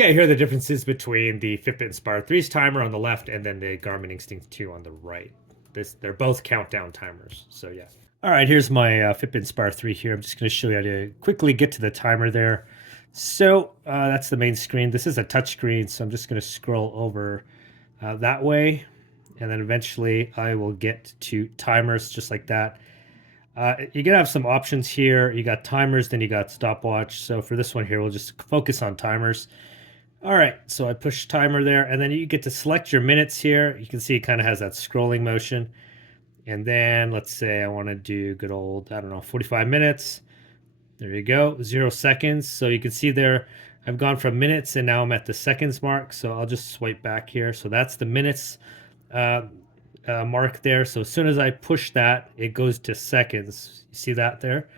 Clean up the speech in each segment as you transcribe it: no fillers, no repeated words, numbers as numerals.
Okay, here are the differences between the Fitbit Inspire 3's timer on the left and then the Garmin Instinct 2 on the right. They're both countdown timers, so yeah. All right, here's my Fitbit Inspire 3 here. I'm just going to show you how to quickly get to the timer there. So that's the main screen. This is a touch screen, so I'm just going to scroll over that way, and then eventually I will get to timers just like that. You're gonna have some options here. You got timers, then you got stopwatch. So for this one here, we'll just focus on timers. All right, so I push timer there, and then you get to select your minutes here. You can see it kind of has that scrolling motion. And then let's say I want to do good old, I don't know, 45 minutes. There you go, 0 seconds. So you can see there, I've gone from minutes and now I'm at the seconds mark. So I'll just swipe back here. So that's the minutes mark there. So as soon as I push that, it goes to seconds. You see that there?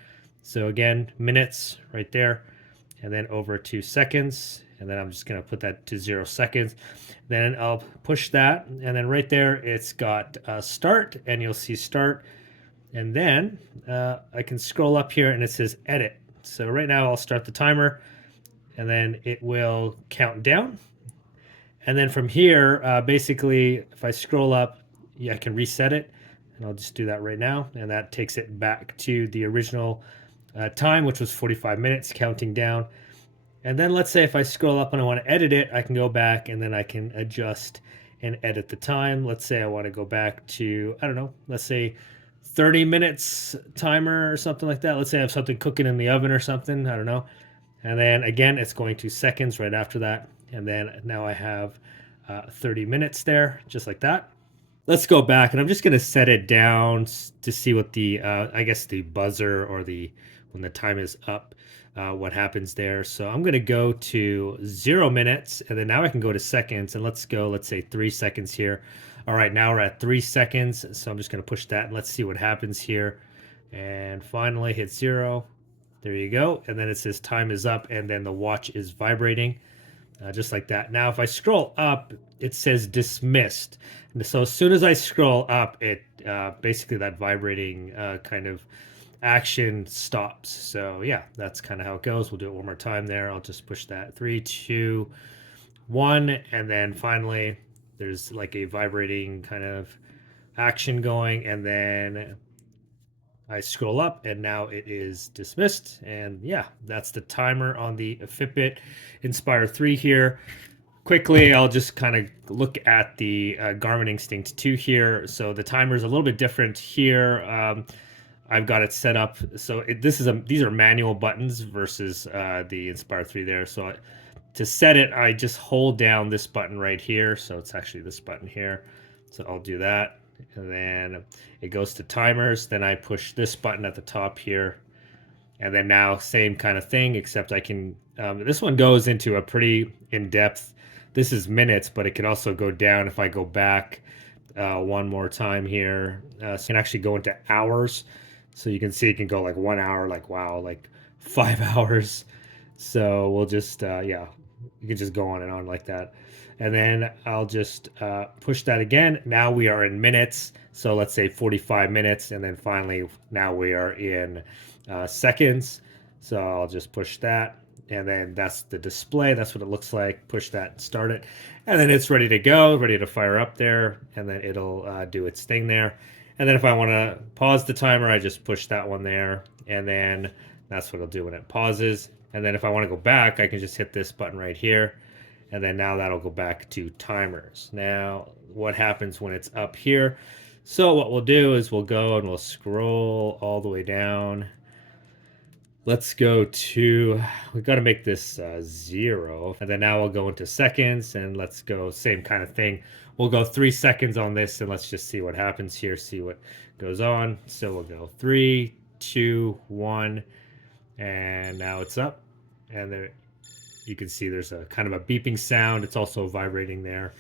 So again, minutes right there, and then over to seconds. And then I'm just going to put that to 0 seconds. Then I'll push that. And then right there, it's got start, and you'll see start. And then I can scroll up here and it says edit. So right now I'll start the timer, and then it will count down. And then from here, basically, if I scroll up, yeah, I can reset it. And I'll just do that right now. And that takes it back to the original time, which was 45 minutes, counting down. And then let's say if I scroll up and I want to edit it, I can go back and then I can adjust and edit the time. Let's say I want to go back to, I don't know, let's say 30 minutes timer or something like that. Let's say I have something cooking in the oven or something, I don't know. And then again, it's going to seconds right after that. And then now I have 30 minutes there, just like that. Let's go back, and I'm just going to set it down to see what the, I guess the buzzer or when the time is up, what happens there. So I'm going to go to 0 minutes, and then now I can go to seconds, and let's say 3 seconds here. All right, now we're at 3 seconds. So I'm just going to push that and let's see what happens here. And finally hit 0. There you go. And then it says time is up, and then the watch is vibrating. Just like that. Now, if I scroll up, it says dismissed. And so as soon as I scroll up, it basically that vibrating kind of action stops. So yeah, that's kind of how it goes. We'll do it one more time there. I'll just push that 3, 2, 1, and then finally there's like a vibrating kind of action going, and then I scroll up and now it is dismissed. And yeah, that's the timer on the Fitbit Inspire 3 here. Quickly, I'll just kind of look at the Garmin Instinct 2 here. So the timer is a little bit different here. I've got it set up. So these are manual buttons versus the Inspire 3 there. So to set it, I just hold down this button right here. So it's actually this button here. So I'll do that. And then it goes to timers. Then I push this button at the top here. And then now same kind of thing, except I can, this one goes into a pretty in-depth, this is minutes, but it can also go down if I go back one more time here. So it can actually go into hours. So you can see it can go like 1 hour, like wow, like 5 hours. So we'll just, yeah, you can just go on and on like that. And then I'll just push that again. Now we are in minutes. So let's say 45 minutes. And then finally, now we are in seconds. So I'll just push that. And then that's the display. That's what it looks like. Push that, start it. And then it's ready to go, ready to fire up there. And then it'll do its thing there. And then if I want to pause the timer, I just push that one there. And then that's what it'll do when it pauses. And then if I want to go back, I can just hit this button right here. And then now that'll go back to timers. Now, what happens when it's up here? So what we'll do is we'll go and we'll scroll all the way down. Let's go to, we've got to make this 0. And then now we'll go into seconds, and let's go same kind of thing. We'll go 3 seconds on this, and let's just see what happens here, see what goes on. So we'll go 3, 2, 1, and now it's up. And there, you can see there's a kind of a beeping sound. It's also vibrating there.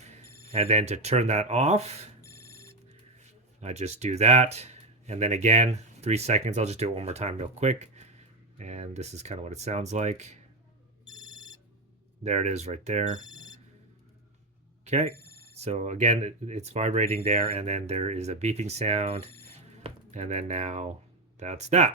And then to turn that off, I just do that. And then again, 3 seconds. I'll just do it one more time real quick. And this is kind of what it sounds like. There it is right there. Okay. So again, it's vibrating there. And then there is a beeping sound. And then now that's that.